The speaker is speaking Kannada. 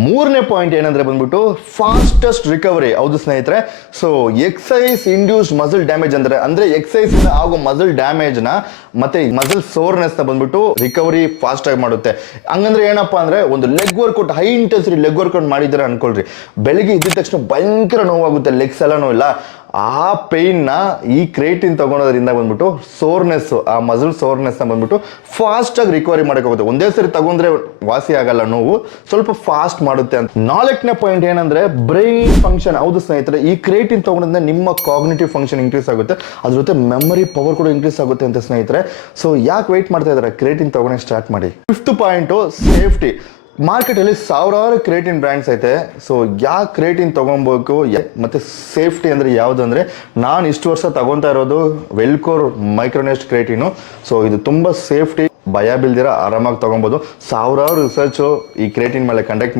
ಮೂರನೇ ಪಾಯಿಂಟ್ ಏನಂದ್ರೆ ಬಂದ್ಬಿಟ್ಟು ಫಾಸ್ಟೆಸ್ಟ್ ರಿಕವರಿ. ಹೌದು ಸ್ನೇಹಿತರೆ, so exercise induced muscle damage ಅಂದ್ರೆ ಎಕ್ಸಸೈಸ್ ಇಂದ ಆಗೋ ಮಸಲ್ ಡ್ಯಾಮೇಜ್ ನ ಮತ್ತೆ ಮಸಲ್ ಸೋರ್ನೆಸ್ ನ ಬಂದ್ಬಿಟ್ಟು ರಿಕವರಿ ಫಾಸ್ಟ್ ಆಗಿ ಮಾಡುತ್ತೆ. ಹಂಗಂದ್ರೆ ಏನಪ್ಪಾ ಅಂದ್ರೆ ಒಂದು leg workout, high intensity leg workout ಮಾಡಿದ್ರೆ ಅನ್ಕೊಳ್ರಿ, ಬೆಳಿಗ್ಗೆ ಇದ್ದ ತಕ್ಷಣ ಭಯಂಕರ ನೋವಾಗುತ್ತೆ, ಲೆಗ್ಸ್ ಎಲ್ಲ ನೋವಿಲ್ಲ. ಆ ಪೇನ್ ನ ಈ ಕ್ರೇಟಿನ್ ತಗೊಳೋದ್ರಿಂದ ಬಂದ್ಬಿಟ್ಟು ಸೋರ್ನೆಸ್, ಆ ಮಸಲ್ ಸೋರ್ನೆಸ್ ನ ಬಂದ್ಬಿಟ್ಟು ಫಾಸ್ಟ್ ಆಗಿ ರಿಕವರಿ ಮಾಡಕ್ ಹೋಗುತ್ತೆ. ಒಂದೇ ಸರಿ ತಗೊಂಡ್ರೆ ವಾಸಿ ಆಗಲ್ಲ ನೋವು, ಸ್ವಲ್ಪ ಫಾಸ್ಟ್ ಮಾಡುತ್ತೆ ಅಂತ. ನಾಲ್ಕನೇ ಪಾಯಿಂಟ್ ಏನಂದ್ರೆ ಬ್ರೈನ್ ಫಂಕ್ಷನ್. ಹೌದು ಸ್ನೇಹಿತರೆ, ಈ ಕ್ರೇಟಿನ್ ತಗೊಂಡ್ರೆ ನಿಮ್ಮ ಕಾಗ್ನಿಟಿವ್ ಫಂಕ್ಷನ್ ಇನ್ಕ್ರೀಸ್ ಆಗುತ್ತೆ, ಅದ್ರ ಜೊತೆ ಮೆಮರಿ ಪವರ್ ಕೂಡ ಇನ್ಕ್ರೀಸ್ ಆಗುತ್ತೆ ಅಂತ ಸ್ನೇಹಿತರೆ. ಸೊ ಯಾಕೆ ವೆಯ್ಟ್ ಮಾಡ್ತಾ ಇದ್ದಾರೆ, ಕ್ರೇಟಿನ್ ತಗೊಂಡು ಸ್ಟಾರ್ಟ್ ಮಾಡಿ. Fifth point safety. ಮಾರ್ಕೆಟ್ ಅಲ್ಲಿ ಸಾವಿರಾರು ಕ್ರೇಟಿನ್ ಬ್ರ್ಯಾಂಡ್ಸ್ ಐತೆ. ಸೊ ಯಾಕೆ ಕ್ರೇಟಿನ್ ತಗೊಬೇಕು ಮತ್ತೆ ಸೇಫ್ಟಿ ಅಂದ್ರೆ ಯಾವ್ದು ಅಂದ್ರೆ, ನಾನು ಇಷ್ಟು ವರ್ಷ ತಗೊಂತಾ ಇರೋದು ವೆಲ್ಕೋರ್ ಮೈಕ್ರೋನೆಸ್ಟ್ ಕ್ರೇಟಿನ್. ಸೊ ಇದು ತುಂಬಾ ಸೇಫ್ಟಿ, ಭಯ ಬೀಳ್ದಿರ ಆರಾಮಾಗಿ ತಗೊಬಹುದು. ಸಾವಿರಾರು ರಿಸರ್ಚ್ ಈ ಕ್ರೇಟಿನ್ ಮೇಲೆ ಕಂಡಕ್ಟ್